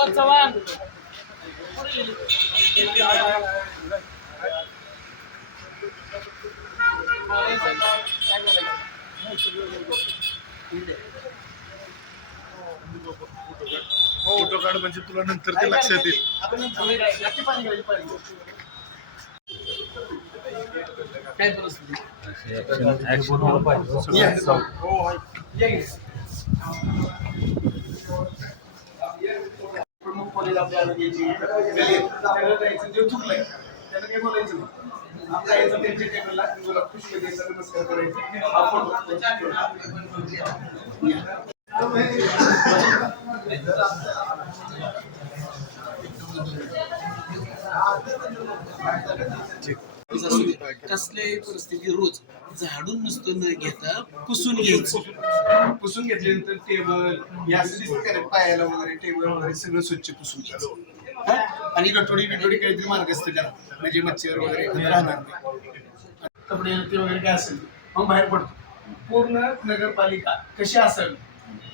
हो चव्हाण फोटो काढ म्हणजे तुला नंतर ते लक्षात येईल. काय परिस्थिती प्रमुख कॉलेज आपल्याला घ्यायची त्याला जायचं जे चुकलंय त्याला काही बोलायचं नाही आपल्या यायचं त्यांच्या टेबलला गुलाब पुष्प द्यायचा नमस्कार करायचे. हा फोटो. कसल्याही परिस्थिती रोज झाडून नुसतं न घेता पुसून घ्यायचं. पुसून घेतल्यानंतर टेबल या पायाला वगैरे टेबल वगैरे सगळं स्वच्छ पुसून घ्यायचं. हा? आणि गठोडी बिठोडी काहीतरी मार्गस्थ करा. म्हणजे मच्छर वगैरे राहणार नाही. कपडे ते वगैरे काय असेल मग बाहेर पडतो. पूर्ण नगरपालिका कशी असेल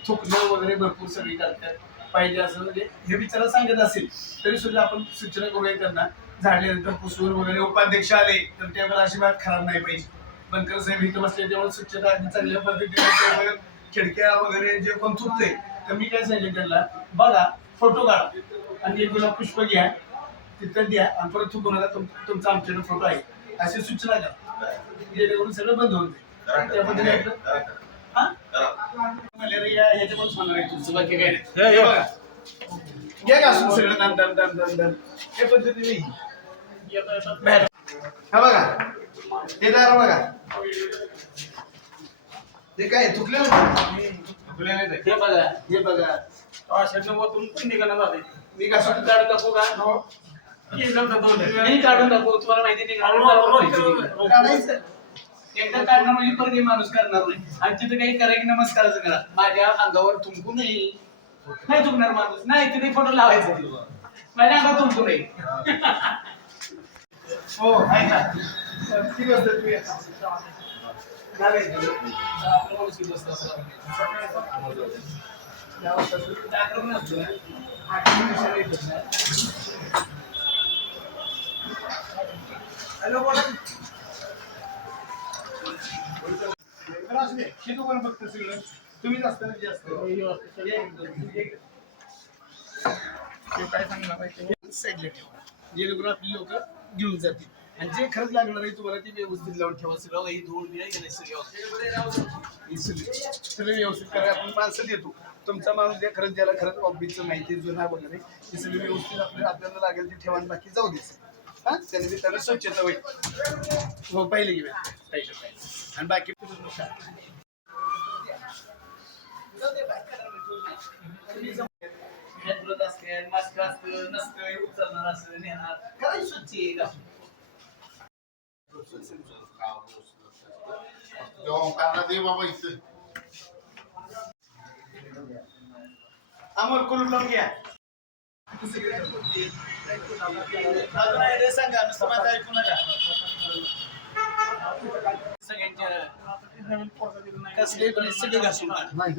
थुकणं वगैरे भरपूर सगळी करतात. पाहिजे असं म्हणजे हे बिचारा सांगत असेल तरी सुद्धा आपण सूचना करूया त्यांना. झाडल्यानंतर पुसून वगैरे उपाध्यक्ष आले तर टेबल अजिबात खराब नाही पाहिजे. बनकर साहेब इथं बसले तेव्हा स्वच्छता अगदी चांगल्या पद्धतीने खिडक्या वगैरे जे कोण थुकते तर मी काय सांगितलं त्यांना बघा फोटो काढा आणि एक गुलाब पुष्प घ्या तिथं द्या आणि परत तुम- तुमचा आमच्याकडे फोटो आहे. अशी सूचना करा. जेणेकरून सगळं बंद होऊन जाईल. त्या पद्धतीने मलेरिया होणार आहे तुमचं. बाकी काय नाही. घ्या का सगळं. हे पद्धतीने हा बघा. हे दार बघा. ते काय थुकले हे बघा हे बघा. मी का सुट्टी काढून दाखवू का? मी काढून दाखवू तुम्हाला माहिती नाही काढून दाखवू. काढायचं. एकदा काढणार म्हणजे परत हे माणूस करणार नाही. आणि तिथे काही करा की नमस्काराचं करा. माझ्या अंगावर तुमकू नाही नाही तुमणार माणूस. नाही तिथे फोटो लावायचा. अंगावर तुमकू नाही हो आहे का किती वाजता तुम्ही असतं? असतं. असतो ना. ना. हॅलो बोला. हे पण बघतो सगळं तुम्हीच असताना जास्त काय सांगणार साईडला ठेवा. जेणेकरून आपली लोक घेऊन जातील. आणि जे खरंच लागणार आहे तुम्हाला ते व्यवस्थित लावून ठेवा सगळं. वही धूळ बिळ सगळं हे सगळं व्यवस्थित करा. आपण माणसं देतो. तुमचा माणूस द्या खरंच ज्याला खरंच ऑफिसचं माहिती जुना वगैरे हे सगळं व्यवस्थित आपल्याला आपल्याला लागेल ते ठेवा बाकी जाऊ द्यायचं हा? त्याने मी त्याला स्वच्छता होईल. हो पाहिलं की पाहिजे आणि बाकी असते मास्क असतं नसतं उचलणार असतं नेणार करायचं स्वच्छ आहे का ओंकारला दे बाबा इथं अमोल कुलूप लावून घ्या अजून idea सांगा नुसतं माझं ऐकू नका सगळ्यांच्या कसले पण सगळे घासून काढ.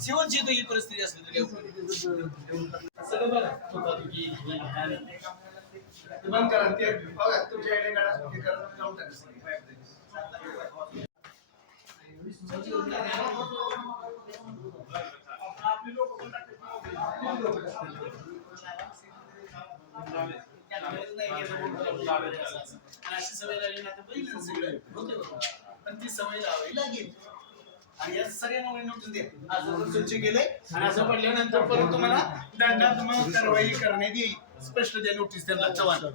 शिवणची तर ही परिस्थिती असली तरी सगळं बघा थुकाथुकी, ते बंद करा ते बघा तुमची आयडिया काढा ते करा काढून टाका सगळी. अशी सवय लागली ना तर बघितलं सगळं. होते पण ती सवय लावावी लागेल. आणि या सगळ्यांना वळी नोटीस द्या असं जर स्वच्छ केलंय आणि असं पडल्यानंतर परत तुम्हाला दंडात्मक कारवाई करण्यात येईल. स्पष्ट द्या नोटीस त्यांना. चव्हाण.